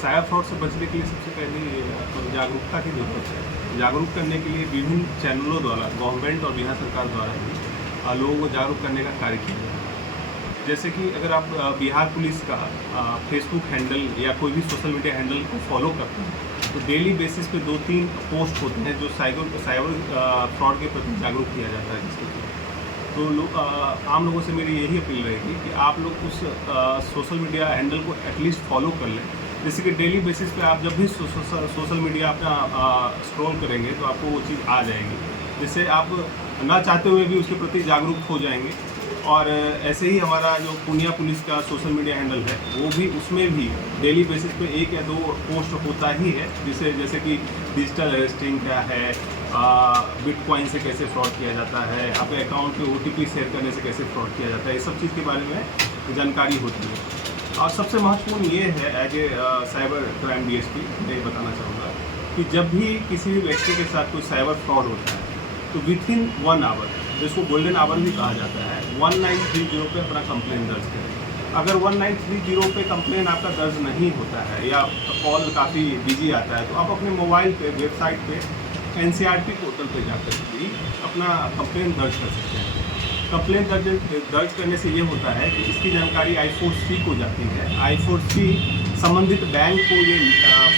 Cyber fraud से बचने के लिए सबसे पहले जागरूकता की जरूरत है। जागरूक करने के लिए विभिन्न चैनलों द्वारा गवर्नमेंट और बिहार सरकार द्वारा भी लोगों को जागरूक करने का कार्य किया जा रहा है। जैसे कि अगर आप बिहार पुलिस का फेसबुक हैंडल या कोई भी सोशल मीडिया हैंडल को फॉलो करते हैं तो डेली बेसिस पे 2-3 पोस्ट होते हैं जो साइबर फ्रॉड के प्रति जागरूक किया जाता है। जिसके तो आम लोगों से मेरी यही अपील रहेगी कि आप लोग उस सोशल मीडिया हैंडल को एटलीस्ट फॉलो कर लें। जैसे कि डेली बेसिस पे आप जब भी सोशल मीडिया अपना स्क्रॉल करेंगे तो आपको वो चीज़ आ जाएगी, जिससे आप ना चाहते हुए भी उसके प्रति जागरूक हो जाएंगे। और ऐसे ही हमारा जो पूर्णिया पुलिस का सोशल मीडिया हैंडल है वो भी, उसमें भी डेली बेसिस पे 1 या 2 पोस्ट होता ही है, जैसे कि डिजिटल अरेस्टिंग क्या है, बिटकॉइन से कैसे फ्रॉड किया जाता है, आपके अकाउंट पे OTP शेयर करने से कैसे फ्रॉड किया जाता है, ये सब चीज़ के बारे में जानकारी होती है। और सबसे महत्वपूर्ण ये है as a cyber crime DSP मैं बताना चाहूँगा कि जब भी किसी भी व्यक्ति के साथ कोई साइबर फ्रॉड होता है तो विथिन 1 आवर, जिसको गोल्डन आवर भी कहा जाता है, 1930 पे अपना कंप्लेन दर्ज करें। अगर 1930 पे कंप्लेन आपका दर्ज नहीं होता है या कॉल काफ़ी बिजी आता है तो आप अपने मोबाइल पे वेबसाइट पे NCRT पोर्टल पे जाकर भी अपना कंप्लेन दर्ज कर सकते हैं। कंप्लेन दर्ज करने से ये होता है कि इसकी जानकारी I4C को जाती है। I4C संबंधित बैंक को ये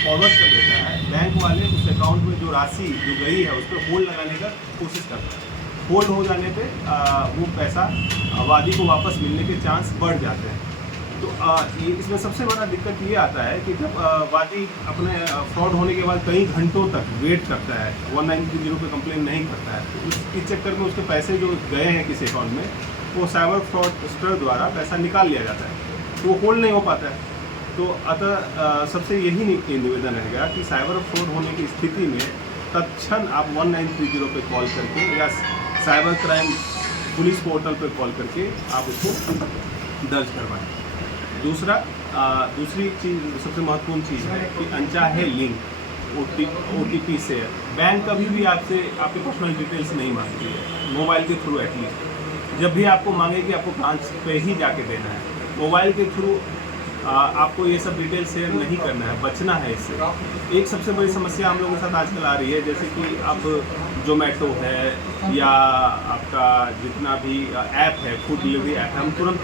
फॉरवर्ड कर देता है। बैंक वाले उस अकाउंट में जो राशि जो गई है उस पर होल्ड लगाने का कोशिश करता है। होल्ड हो जाने पे वो पैसा वादी को वापस मिलने के चांस बढ़ जाते हैं। तो ये इसमें सबसे बड़ा दिक्कत ये आता है कि जब वादी अपने फ्रॉड होने के बाद कई घंटों तक वेट करता है, 1930 पे कंप्लेन नहीं करता है, तो इस चक्कर में उसके पैसे जो गए हैं किसी अकाउंट में वो साइबर फ्रॉडस्टर द्वारा पैसा निकाल लिया जाता है, तो वो होल्ड नहीं हो पाता है। तो अतः सबसे यही निवेदन रहेगा कि साइबर फ्रॉड होने की स्थिति में तत्क्षण आप 1930 पे कॉल करके या साइबर क्राइम पुलिस पोर्टल पर कॉल करके आप उसको दर्ज करवाएं। दूसरी चीज़, सबसे महत्वपूर्ण चीज़ है कि अनचाहे लिंक OTP शेयर, बैंक कभी भी आपसे आपके पर्सनल डिटेल्स नहीं मांगती है, मोबाइल के थ्रू एटलीस्ट। जब भी आपको मांगेगी आपको ब्रांच पे ही जाके देना है, मोबाइल के थ्रू आपको ये सब डिटेल शेयर नहीं करना है, बचना है इससे। एक सबसे बड़ी समस्या हम लोगों के साथ आजकल आ रही है, जैसे कि अब जोमेटो है या आपका जितना भी ऐप है, फूड डिलीवरी ऐप है, हम तुरंत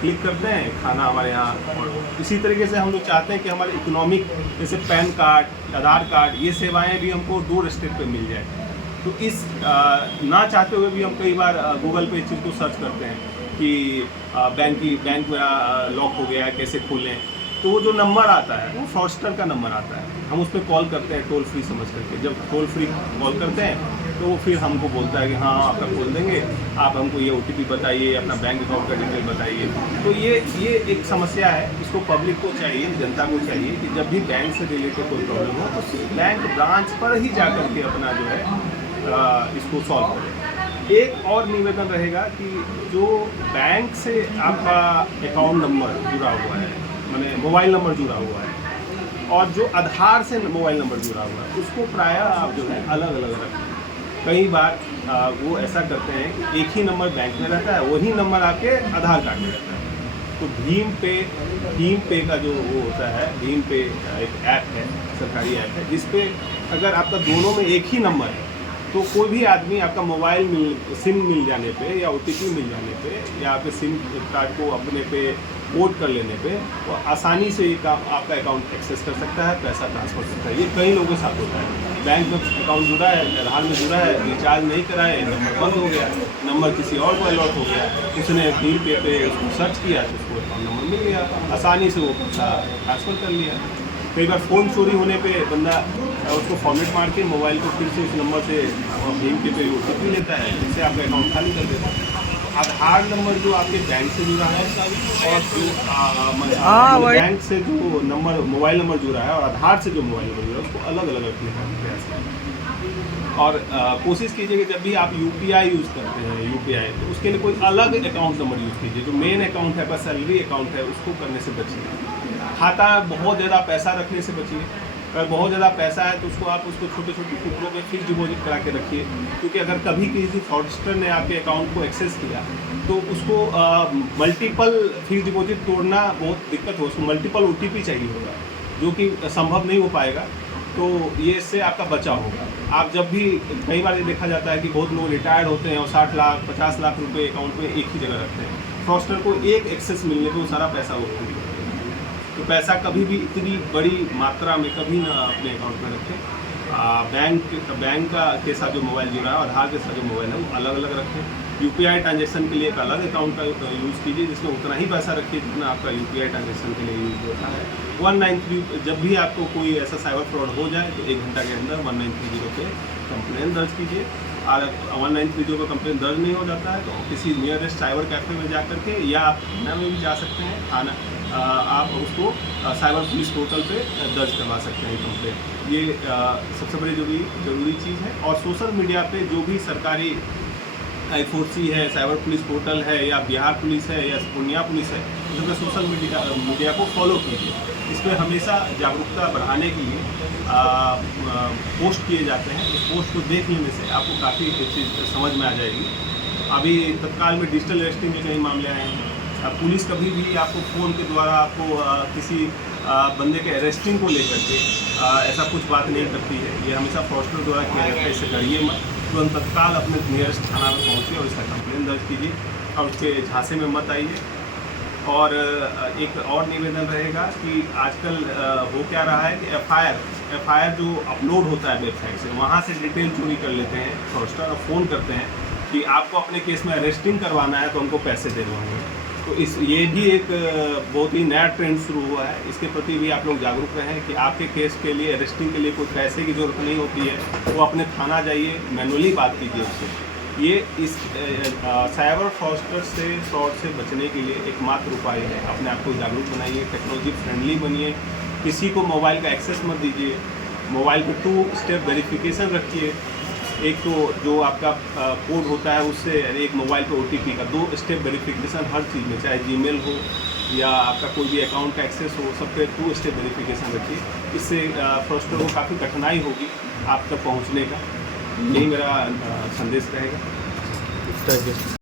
क्लिक करते हैं खाना हमारे यहाँ। और इसी तरीके से हम लोग चाहते हैं कि हमारे इकोनॉमिक जैसे पैन कार्ड, आधार कार्ड, ये सेवाएं भी हमको दूर स्टेट पे मिल जाए। तो इस ना चाहते हुए भी हम कई बार गूगल पे इस चीज़ को सर्च करते हैं कि बैंक मेरा लॉक हो गया है, कैसे खोलें। तो वो जो नंबर आता है वो फ्रॉडस्टर का नंबर आता है, हम उस पर कॉल करते हैं टोल फ्री समझ करके। जब टोल फ्री कॉल करते हैं तो वो फिर हमको बोलता है कि हाँ आपका खोल देंगे, आप हमको ये OTP बताइए, अपना बैंक अकाउंट का डिटेल बताइए। तो ये एक समस्या है, इसको पब्लिक को चाहिए, जनता को चाहिए कि जब भी बैंक से रिलेटेड कोई प्रॉब्लम हो तो बैंक ब्रांच पर ही जा कर के अपना जो है इसको सॉल्व करें। एक और निवेदन रहेगा कि जो बैंक से आपका अकाउंट नंबर जुड़ा हुआ है, माने मोबाइल नंबर जुड़ा हुआ है, और जो आधार से मोबाइल नंबर जुड़ा हुआ है, उसको प्रायः आप जो है अलग अलग रखें। कई बार वो ऐसा करते हैं कि एक ही नंबर बैंक में रहता है, वही नंबर आपके आधार कार्ड में रहता है। तो भीम पे का जो वो होता है, भीम पे एक ऐप है, सरकारी ऐप है, जिसपे अगर आपका दोनों में एक ही नंबर है तो कोई भी आदमी आपका मोबाइल सिम मिल जाने पे या OTP मिल जाने पे या आपके सिम कार्ड को अपने पे पोर्ट कर लेने पे वो आसानी से आपका अकाउंट एक्सेस कर सकता है, पैसा ट्रांसफर कर सकता है। ये कई लोगों के साथ होता है, बैंक में अकाउंट जुड़ा है, आधार में जुड़ा है, रिचार्ज नहीं कराए, नंबर बंद हो गया, नंबर किसी और को अलॉट हो गया, उसने भीम पे उसको सर्च किया तो उसको अकाउंट नंबर मिल गया, आसानी से वो पैसा ट्रांसफ़र कर लिया। कई बार फ़ोन चोरी होने पे बंदा उसको फॉर्मेट मार के मोबाइल को फिर से उस नंबर से भीम के पे OTP लेता है, जिससे आपका अकाउंट खाली कर देता है। आधार नंबर जो आपके बैंक से जुड़ा है और जो बैंक से जो नंबर मोबाइल नंबर जुड़ा है और आधार से जो मोबाइल नंबर जुड़ा है उसको अलग अलग रखने का प्रयास करें। और कोशिश कीजिए कि जब भी आप UPI यूज़ करते हैं, UPI, तो उसके लिए कोई अलग अकाउंट नंबर यूज़ कीजिए। जो मेन अकाउंट है, बस सैलरी अकाउंट है, उसको करने से बचिए। खाता बहुत ज़्यादा पैसा रखने से बचिए। अगर बहुत ज़्यादा पैसा है तो उसको आप छोटे छोटे टुकड़ों में फिक्स डिपॉजिट करा के रखिए, क्योंकि अगर कभी किसी फ्रॉडस्टर ने आपके अकाउंट को एक्सेस किया तो उसको मल्टीपल फिक्स डिपॉजिट तोड़ना बहुत दिक्कत हो, उसको मल्टीपल OTP चाहिए होगा, जो कि संभव नहीं हो पाएगा। तो ये इससे आपका बचाव होगा। आप जब भी, कई बार ये देखा जाता है कि बहुत लोग रिटायर्ड होते हैं और 60 लाख 50 लाख रुपए अकाउंट में एक ही जगह रखते हैं। फ्रॉडस्टर को एक एक्सेस मिलने पे वो सारा पैसा वो खो देते हैं। तो पैसा कभी भी इतनी बड़ी मात्रा में कभी ना अपने अकाउंट में रखें। बैंक के साथ जो मोबाइल जुड़ा है, आधार के साथ जो मोबाइल है, वो अलग अलग रखें। UPI ट्रांजेक्शन के लिए एक अलग अकाउंट का यूज़ कीजिए, जिसमें उतना ही पैसा रखिए जितना आपका UPI ट्रांजेक्शन के लिए यूज़ होता है। 193, जब भी आपको कोई ऐसा साइबर फ्रॉड हो जाए तो 1 घंटा के अंदर 1930 पे कंप्लेन दर्ज कीजिए। और 1930 पर कंप्लेन दर्ज नहीं हो जाता है तो किसी नियरेस्ट साइबर कैफ़े में जा करके, या आप थाना में भी जा सकते हैं, थाना आप उसको साइबर पुलिस पोर्टल पे दर्ज करवा सकते हैं कंप्लेन। ये सबसे बड़ी ज़रूरी चीज़ है। और सोशल मीडिया पे जो भी सरकारी I4C है, साइबर पुलिस पोर्टल है, या बिहार पुलिस है, या पूर्णिया पुलिस है, उसमें सोशल मीडिया को फॉलो कीजिए। इस पर हमेशा जागरूकता बढ़ाने के लिए पोस्ट किए जाते हैं। उस पोस्ट को देख लेने से आपको काफ़ी चीज़ समझ में आ जाएगी। अभी तत्काल में डिजिटल अरेस्टिंग के कई मामले आए हैं। पुलिस कभी भी आपको फ़ोन के द्वारा आपको किसी बंदे के अरेस्टिंग को लेकर के ऐसा कुछ बात नहीं करती है। ये हमेशा फ्रॉडस्टर द्वारा किया जाता है। इससे डरिए मत, तुरंत तत्काल अपने नियरेस्ट थाना में पहुँचिए और इसका कंप्लेन दर्ज कीजिए और उसके झांसे में मत आइए। और एक और निवेदन रहेगा कि आजकल हो क्या रहा है कि FIR जो अपलोड होता है वेबसाइट से, वहाँ से डिटेल चोरी कर लेते हैं फ्रॉडस्टर और फ़ोन करते हैं कि आपको अपने केस में अरेस्टिंग करवाना है तो हमको पैसे देने होंगे। तो ये भी एक बहुत ही नया ट्रेंड शुरू हुआ है। इसके प्रति भी आप लोग जागरूक रहें कि आपके केस के लिए अरेस्टिंग के लिए कोई पैसे की ज़रूरत नहीं होती है। वो अपने थाना जाइए, मैनुअली बात कीजिए उससे। ये इस साइबर फ्रॉड से बचने के लिए एकमात्र उपाय है। अपने आप को जागरूक बनाइए, टेक्नोलॉजी फ्रेंडली बनिए, किसी को मोबाइल का एक्सेस मत दीजिए, मोबाइल पे 2 स्टेप वेरिफिकेशन रखिए। एक तो जो आपका कोड होता है उससे, एक मोबाइल पे OTP का 2 स्टेप वेरिफिकेशन हर चीज़ में, चाहे जीमेल हो या आपका कोई भी अकाउंट का एक्सेस हो, सब पे 2 स्टेप वेरिफिकेशन रखिए। इससे फ्रॉडस्टर को काफ़ी कठिनाई होगी आप तक पहुंचने का। यही मेरा संदेश रहेगा।